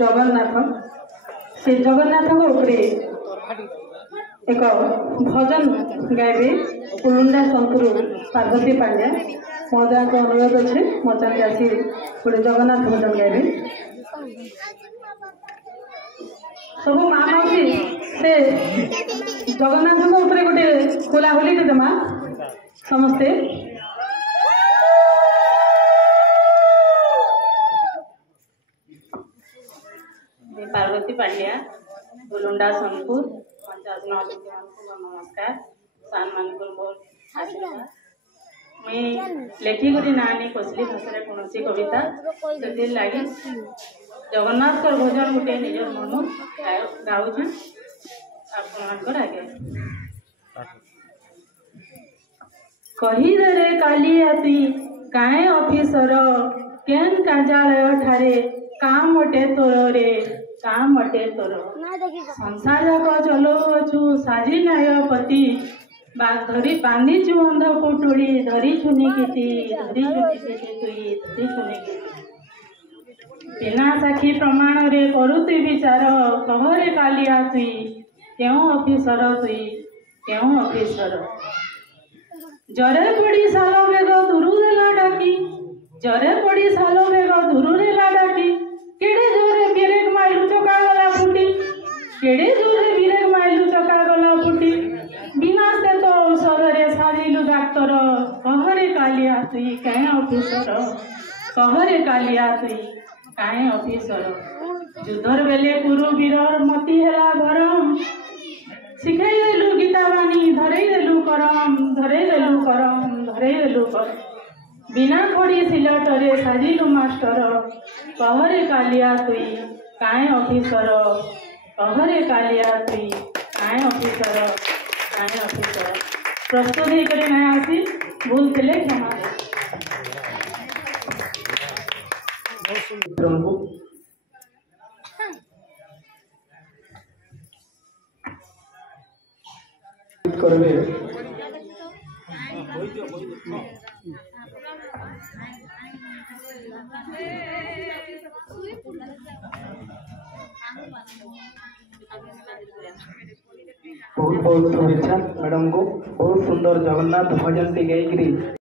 जगन्नाथ से जगन्नाथ एक भजन गाइबे कुलुंडा संतुर पार्वती पांड्या महोदय को अनुरोध अच्छे मचान आसी गोटे जगन्नाथ भजन गाइबे सब माँ मौसी से जगन्नाथ गोटे खोला होली देमा समस्ते पार्वती पांड्या गुलुंडा सोनपुर पंचायत नमस्कार सान मानपुर बहुत आशीर्वाद मुई लेखी गुरी नानी कोसली भाषा कौन कविता से लगी जगन्नाथ भजन गोटे निजर मन गाँव आप आगे कहीदे रे कालिया तुई काए ऑफिसर केन कार्यालय ठारे काम अटे तोर रे काम अटे तोर संसार जाक चलौछु साजी न्यायपति धरी बांधीचु अंध पुटुड़ी धरी चुनी किति धरी चुनी किति तुई धरी चुनी किति बिना साक्षी प्रमाण रे करुती विचार कहरे कालिया तुई क्यों ऑफिसर तुई क्यों ऑफिसर जरे पड़ी सालो बेग दुरु देला डाकी जरे पड़ी सालो बेग दुरु देला डाकी केड़े जोरे ब्रेक माइलु चका गला फुटी केड़े जोरे ब्रेक माइलु चका गला फुटी बिना से तो औषध रे सारिलु डाक्टर कहरे कालिया तुई काए ऑफिसर कहरे कालिया तुई काए ऑफिसर जुधर बेले कुरु वीर मती हेला गरम शिखाई देलु गीता बानी धरई देलु करम धरई देलु करम धरई देलु करम बिना खड़ी सिलटरे साजिलु मास्टर कहरे कालिया तुई काए ऑफिसर कहरे कालिया तुई काए ऑफिसर काए ऑफिसर प्रस्तुत होकर ना आसी भूल थे क्षमा करबे बहुत बहुत शुभेच्छा मैडम को बहुत सुंदर जगन्नाथ भजन टी गायिकी